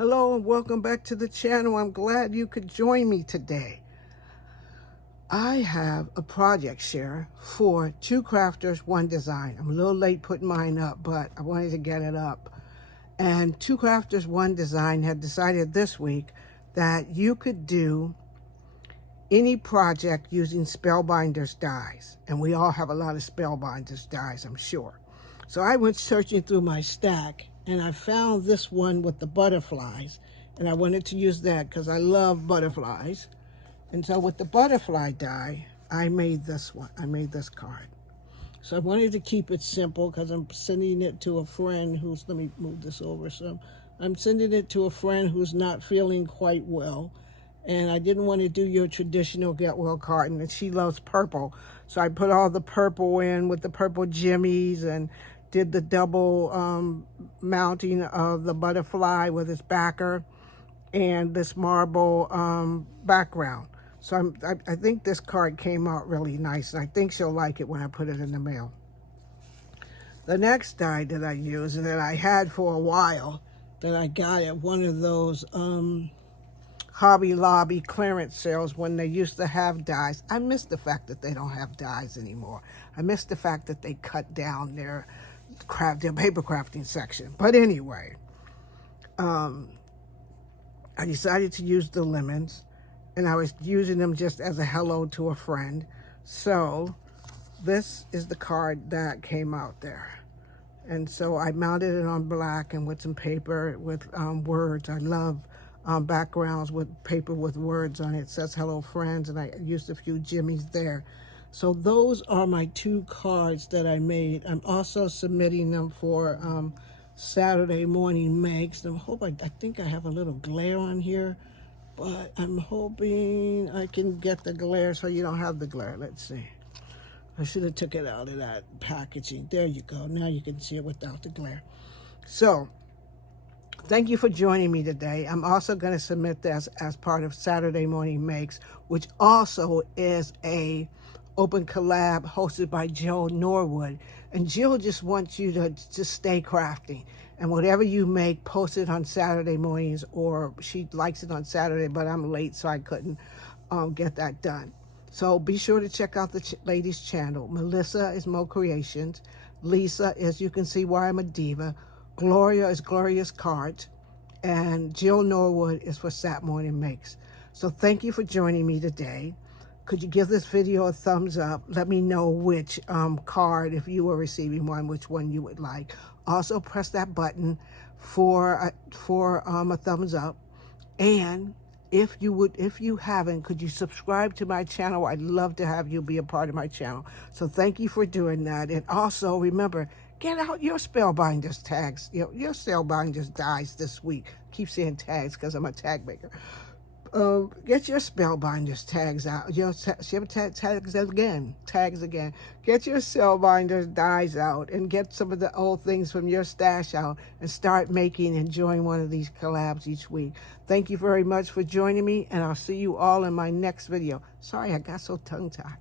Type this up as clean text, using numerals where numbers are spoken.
Hello and welcome back to the channel. I'm glad you could join me today. I have a project share for Two Crafters, One Design. I'm a little late putting mine up, but I wanted to get it up. And Two Crafters, One Design had decided this week that you could do any project using Spellbinders dies. And we all have a lot of Spellbinders dies, I'm sure. So I went searching through my stack and I found this one with the butterflies. And I wanted to use that because I love butterflies. And so with the butterfly die, I made this one. I made this card. So I wanted to keep it simple because I'm sending it to a friend who's, let me move this over some. I'm sending it to a friend who's not feeling quite well. And I didn't want to do your traditional get well card, and she loves purple. So I put all the purple in with the purple jimmies and did the double mounting of the butterfly with its backer and this marble background. So I think this card came out really nice, and I think she'll like it when I put it in the mail. The next die that I use, and that I had for a while, that I got at one of those Hobby Lobby clearance sales when they used to have dies. I miss the fact that they don't have dies anymore. I miss the fact that they cut down their paper crafting section. But anyway, I decided to use the lemons, and I was using them just as a hello to a friend. So this is the card that came out there. And so I mounted it on black and with some paper with words. I love backgrounds with paper with words on it. It says hello friends, and I used a few jimmies there. So those are my two cards that I made. I'm also submitting them for Saturday morning makes. I think I have a little glare on here, but I'm hoping I can get the glare so you don't have the glare. Let's see. I should have took it out of that packaging. There you go. Now you can see it without the glare. So thank you for joining me today. I'm also going to submit this as part of Saturday Morning Makes, which also is a open collab hosted by Jill Norwood. And Jill just wants you to just stay crafting. And whatever you make, post it on Saturday mornings, or she likes it on Saturday, but I'm late, so I couldn't get that done. So be sure to check out the ladies' channel. Melissa is Mo Creations. Lisa is You Can See Why I'm a Diva. Gloria is Gloria's Cards, and Jill Norwood is for satmornmakes. So thank you for joining me today. Could you give this video a thumbs up? Let me know which card, if you were receiving one, which one you would like. Also press that button for a thumbs up. And if you haven't, could you subscribe to my channel? I'd love to have you be a part of my channel. So thank you for doing that. And also remember, get out your Spellbinders tags. Your Spellbinders dies this week. I keep saying tags because I'm a tag maker. Get your Spellbinders tags out. Tags again. Get your Spellbinders dies out and get some of the old things from your stash out and start making and join one of these collabs each week. Thank you very much for joining me, and I'll see you all in my next video. Sorry, I got so tongue-tied.